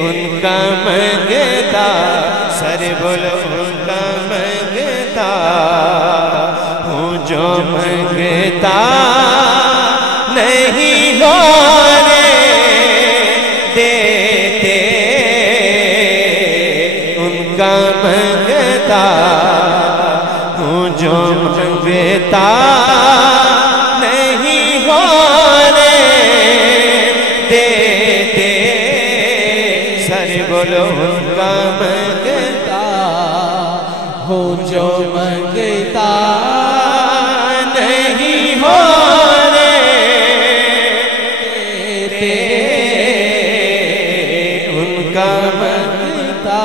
उनका मंगता, सर बोलो उनका मंगता हूँ जो मंगता नहीं होने देते। उनका मंगता हूँ जो मंगता नहीं होने देते। सर बोलो उनका मंगता हूँ जो मंगता नहीं होने देते। उनका मंगता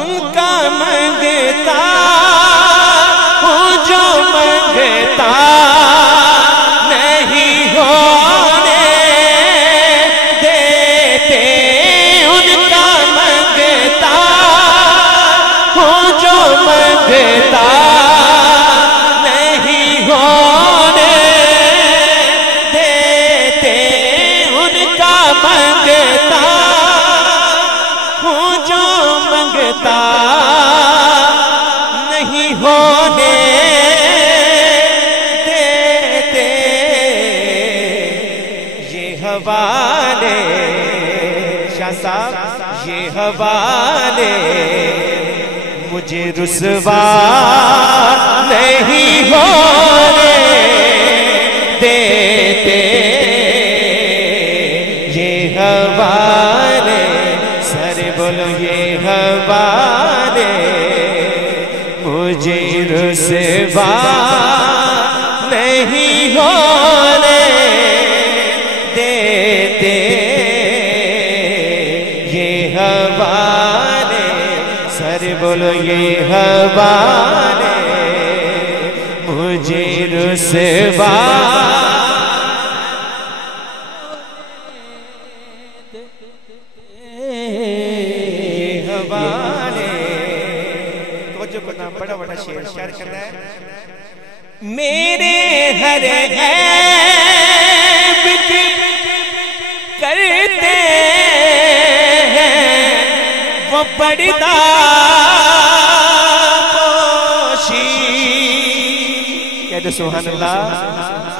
उनका मंगता हूँ जो मंगता नहीं होने देते। उनका मंगता हूँ जो मंगता नहीं होने देते। उनका मंगता हूँ जो मंगता नहीं होने देते। ये हवाले शाह साहब, ये हवाले मुझे रुसवा नहीं होने देते। ये हवाले, सर बोलो ये हवाले मुझे रुसवा नहीं होने देते। ये हवाले, सर बोलो ये हवाले मुझे रुसवा हवाले। तो जो को नाम बड़ा बड़ा शेर शायर कर रहा है। मेरे हर ऐब की करते हैं वो पर्दा पोशी। कह दो सुभान अल्लाह,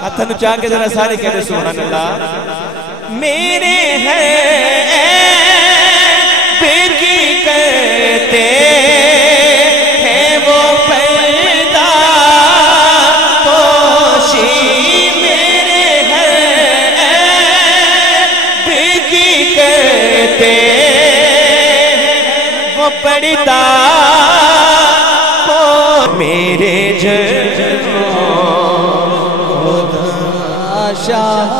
हाथ नुचा के जरा सारे कह दो सुभान अल्लाह। मेरे हैं बेकी करते हैं वो पर्दा पोशी। मेरे हैं बेकी करते वो पर्दा मेरे शाह